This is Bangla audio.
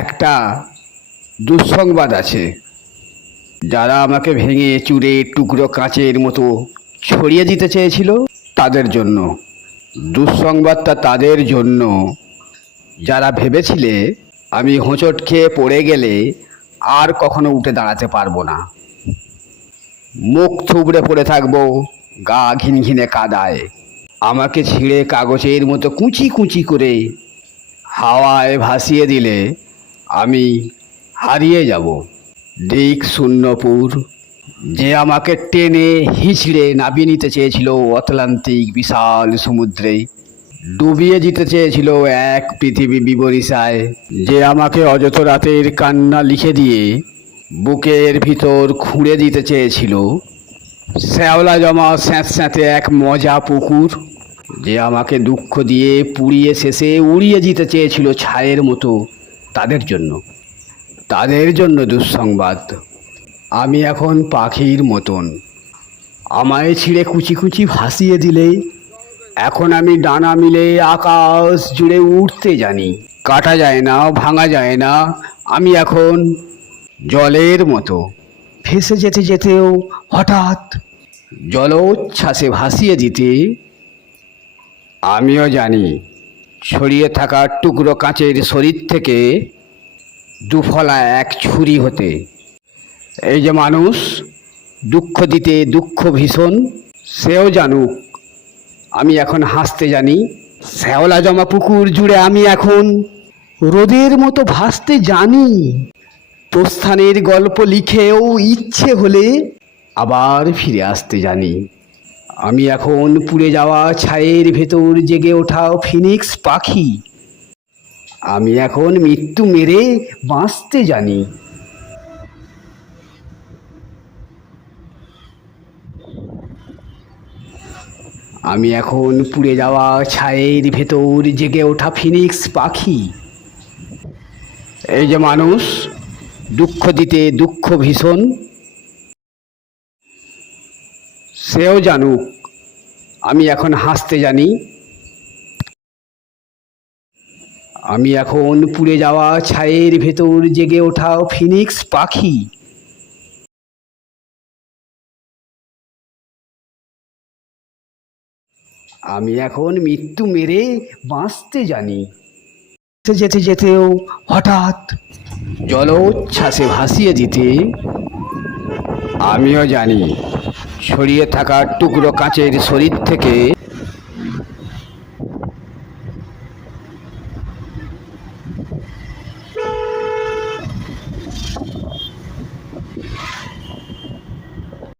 একটা দুঃসংবাদ আছে। যারা আমাকে ভেঙে চুরে টুকরো কাঁচের মতো ছড়িয়ে দিতে চেয়েছিল তাদের জন্য। দুঃসংবাদটা তাদের জন্য যারা ভেবেছিলে আমি হোঁচট খেয়ে পড়ে গেলে আর কখনো উঠে দাঁড়াতে পারবো না, মুখ থুবড়ে পড়ে থাকবো গা ঘিনঘিনে কাদায়। আমাকে ছিঁড়ে কাগজের মতো কুচি কুচি করে হাওয়ায় ভাসিয়ে দিলে আমি হারিয়ে যাব দিক শূন্যপুর। যে আমাকে টেনে হিঁচড়ে নামিয়ে নিতে চেয়েছিল আটলান্টিক বিশাল সমুদ্রে, ডুবিয়ে দিতে চেয়েছিল এক পৃথিবী বিবরিসায়, যে আমাকে অযথ রাতের কান্না লিখে দিয়ে বুকের ভিতর খুঁড়ে দিতে চেয়েছিল শ্যাওলা জমা স্যাঁতস্যাঁতে এক মজা পুকুর, যে আমাকে দুঃখ দিয়ে পুড়িয়ে শেষে উড়িয়ে দিতে চেয়েছিল ছায়ের মতো, তাদের জন্য দুঃসংবাদ। আমি এখন পাখির মতন। আমায় ছিঁড়ে কুচি কুচি ভাসিয়ে দিলে এখন আমি ডানা মিলে আকাশ জুড়ে উঠতে জানি। কাটা যায় না, ভাঙা যায় না। আমি এখন জলের মতো ভেসে যেতে যেতেও হঠাৎ জলোচ্ছ্বাসে ভাসিয়ে দিতে আমিও জানি। ছড়িয়ে থাকা টুকরো কাঁচের শরীর থেকে দুফলা এক ছুরি হতে। এই যে মানুষ দুঃখ দিতে দুঃখ ভীষণ, সেও জানুক আমি এখন হাসতে জানি। শ্যাওলা জমা পুকুর জুড়ে আমি এখন রোদের মতো ভাসতে জানি। প্রস্থানের গল্প লিখেও ইচ্ছে হলে আবার ফিরে আসতে জানি। আমি এখন পুড়ে যাওয়া ছায়ের ভেতর জেগে ওঠা ফিনিক্স পাখি। আমি এখন মৃত্যু মেরে বাঁচতে জানি। আমি এখন পুড়ে যাওয়া ছায়ের ভেতর জেগে ওঠা ফিনিক্স পাখি। এই যে মানুষ দুঃখ দিতে দুঃখ ভীষণ, সেও জানুক আমি এখন হাসতে জানি। আমি এখন পুড়ে যাওয়া ছায়ের ভেতর জেগে ওঠা ফিনিক্স পাখি। আমি এখন মৃত্যু মেরে বাঁচতে জানি। যেতে যেতেও হঠাৎ জলোচ্ছ্বাসে ভাসিয়ে দিতে আমিও জানি। ছড়িয়ে থাকা টুকরো কাঁচের শরীর থেকে